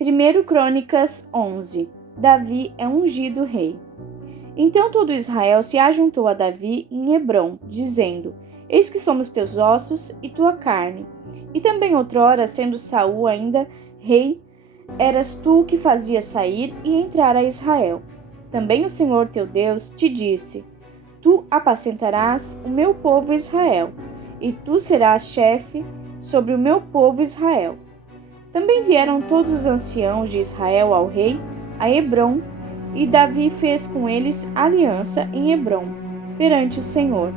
1 Crônicas 11. Davi é ungido rei. Então todo Israel se ajuntou a Davi em Hebrom, dizendo: Eis que somos teus ossos e tua carne. E também outrora, sendo Saul ainda rei, eras tu que fazias sair e entrar a Israel. Também o Senhor teu Deus te disse: Tu apacentarás o meu povo Israel, e tu serás chefe sobre o meu povo Israel. Também vieram todos os anciãos de Israel ao rei, a Hebrom, e Davi fez com eles aliança em Hebrom, perante o Senhor,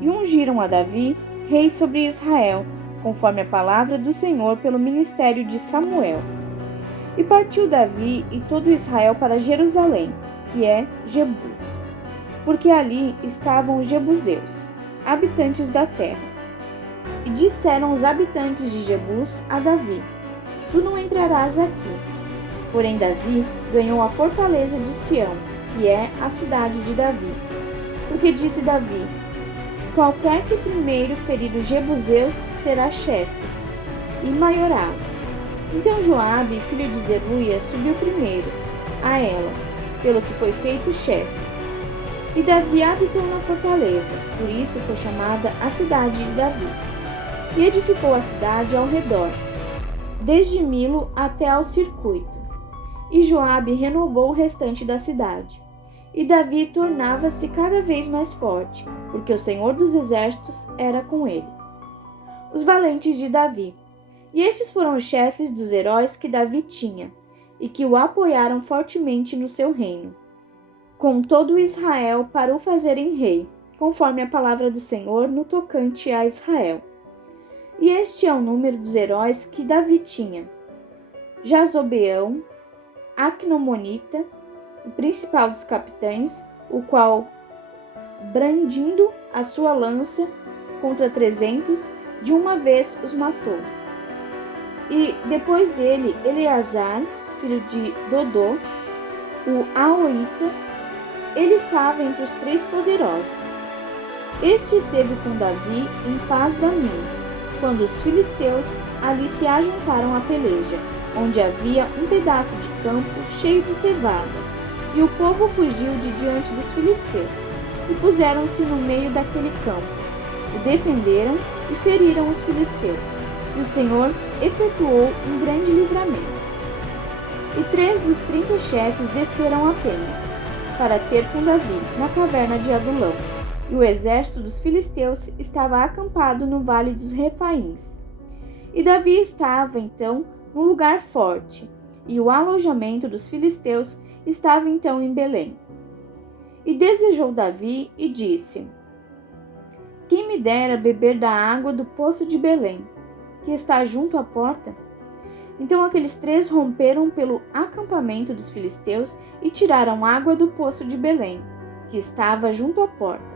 e ungiram a Davi rei sobre Israel, conforme a palavra do Senhor pelo ministério de Samuel. E partiu Davi e todo Israel para Jerusalém, que é Jebus, porque ali estavam os jebuseus, habitantes da terra. E disseram os habitantes de Jebus a Davi: Tu não entrarás aqui. Porém Davi ganhou a fortaleza de Sião, que é a cidade de Davi. Porque disse Davi: Qualquer que primeiro ferir os jebuseus será chefe e maioral. Então Joabe, filho de Zeruia, subiu primeiro a ela, pelo que foi feito chefe. E Davi habitou na fortaleza, por isso foi chamada a cidade de Davi. E edificou a cidade ao redor, desde Milo até ao circuito. E Joabe renovou o restante da cidade. E Davi tornava-se cada vez mais forte, porque o Senhor dos Exércitos era com ele. Os valentes de Davi. E estes foram os chefes dos heróis que Davi tinha, e que o apoiaram fortemente no seu reino, com todo Israel para o fazerem rei, conforme a palavra do Senhor no tocante a Israel. E este é o número dos heróis que Davi tinha: Jazobeão, Acnomonita, o principal dos capitães, o qual, brandindo a sua lança contra 300, de uma vez os matou. E depois dele, Eleazar, filho de Dodô, o Aoita, ele estava entre os 3 poderosos. Este esteve com Davi em Pas-damim, quando os filisteus ali se ajuntaram à peleja, onde havia um pedaço de campo cheio de cevada. E o povo fugiu de diante dos filisteus, e puseram-se no meio daquele campo. O defenderam e feriram os filisteus, e o Senhor efetuou um grande livramento. E 3 dos 30 chefes desceram a pena, para ter com Davi, na caverna de Adulão. E o exército dos filisteus estava acampado no vale dos Refaíns. E Davi estava, então, num lugar forte, e o alojamento dos filisteus estava, então, em Belém. E desejou Davi e disse: Quem me dera beber da água do poço de Belém, que está junto à porta? Então aqueles 3 romperam pelo acampamento dos filisteus e tiraram água do poço de Belém, que estava junto à porta.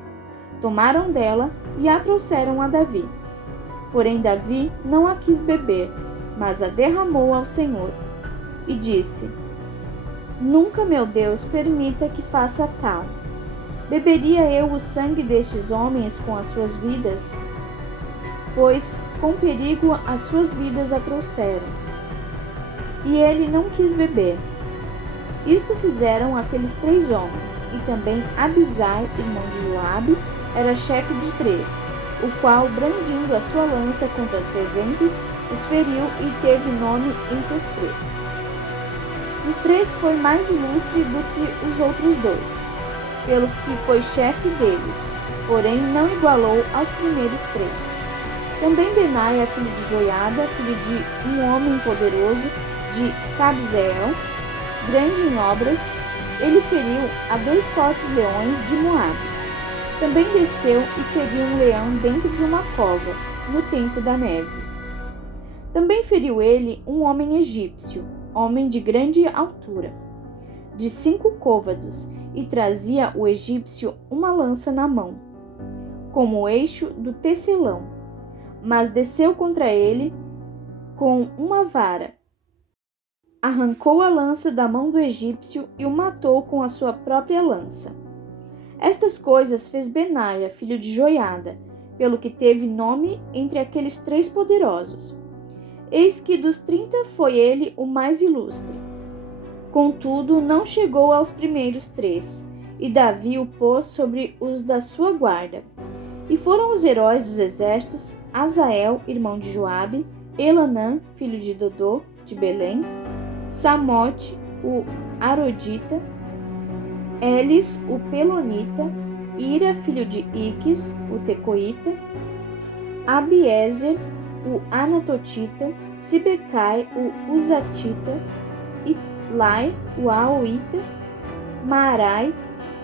Tomaram dela e a trouxeram a Davi. Porém Davi não a quis beber, mas a derramou ao Senhor. E disse: Nunca, meu Deus, permita que faça tal. Beberia eu o sangue destes homens com as suas vidas? Pois com perigo as suas vidas a trouxeram. E ele não quis beber. Isto fizeram aqueles 3 homens, e também Abisai, irmão de Joabe, era chefe de 3, o qual, brandindo a sua lança contra 300, os feriu e teve nome entre os 3. Os 3 foi mais ilustre do que os outros 2, pelo que foi chefe deles, porém não igualou aos primeiros 3. Também Benaia, filho de Joiada, filho de um homem poderoso, de Cabzeel, grande em obras, ele feriu a 2 fortes leões de Moabe. Também desceu e feriu um leão dentro de uma cova, no tempo da neve. Também feriu ele um homem egípcio, homem de grande altura, de 5 côvados, e trazia o egípcio uma lança na mão, como o eixo do tecelão, mas desceu contra ele com uma vara. Arrancou a lança da mão do egípcio e o matou com a sua própria lança. Estas coisas fez Benaia, filho de Joiada, pelo que teve nome entre aqueles 3 poderosos. Eis que dos 30 foi ele o mais ilustre. Contudo, não chegou aos primeiros 3, e Davi o pôs sobre os da sua guarda. E foram os heróis dos exércitos, Asael, irmão de Joabe, Elanã, filho de Dodô, de Belém, Samote, o Arodita, Elis, o Pelonita, Ira, filho de Iques, o Tecoíta, Abiezer, o Anatotita, Sibecai, o Uzatita, Ilai, o Aoita, Maarai,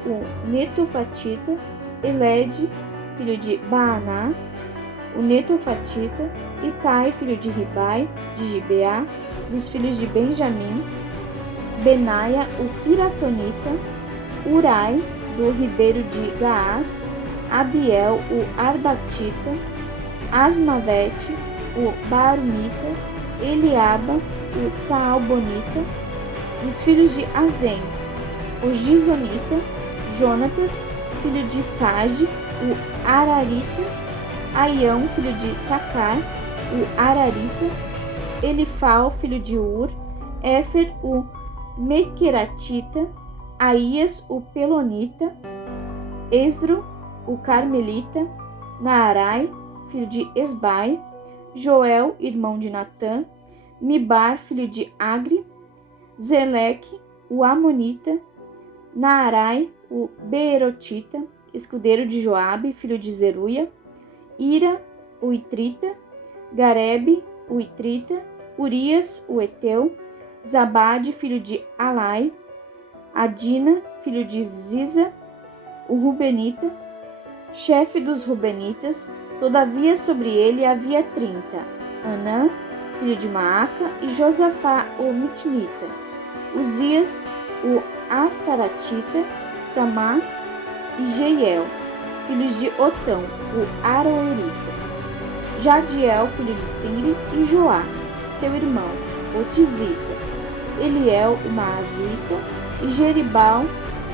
o Netofatita, Elede, filho de Baaná, o Netofatita, Itai, filho de Ribai, de Gibeá, dos filhos de Benjamim, Benaia, o Piratonita, Urai, do ribeiro de Gaás, Abiel, o Arbatita, Asmavete, o Barumita, Eliaba, o Saalbonita, dos filhos de Azem, o Gizonita, Jonatas, filho de Sage, o Ararita, Aião, filho de Sacar, o Ararita, Elifal, filho de Ur, Éfer, o Mequeratita, Aías, o Pelonita, Esdro, o Carmelita, Naarai, filho de Esbai, Joel, irmão de Natã, Mibar, filho de Agri, Zeleque, o Amonita, Naarai, o Beerotita, escudeiro de Joabe, filho de Zeruia, Ira, o Itrita, Garebe, o Itrita, Urias, o Eteu, Zabade, filho de Alai, Adina, filho de Ziza, o Rubenita, chefe dos Rubenitas, todavia sobre ele havia 30, Anã, filho de Maaca, e Josafá, o Mitnita, Uzias, o Astaratita, Samá e Jeiel, filhos de Otão, o Aroerita, Jadiel, filho de Simri, e Joá, seu irmão, o Tizita, Eliel, o Maavita, e Jeribal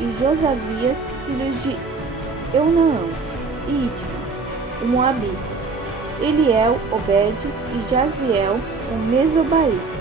e Josavias, filhos de Eunaão, e Idma, o Moabita, Eliel, Obed e Jaziel, o Mesobaíta,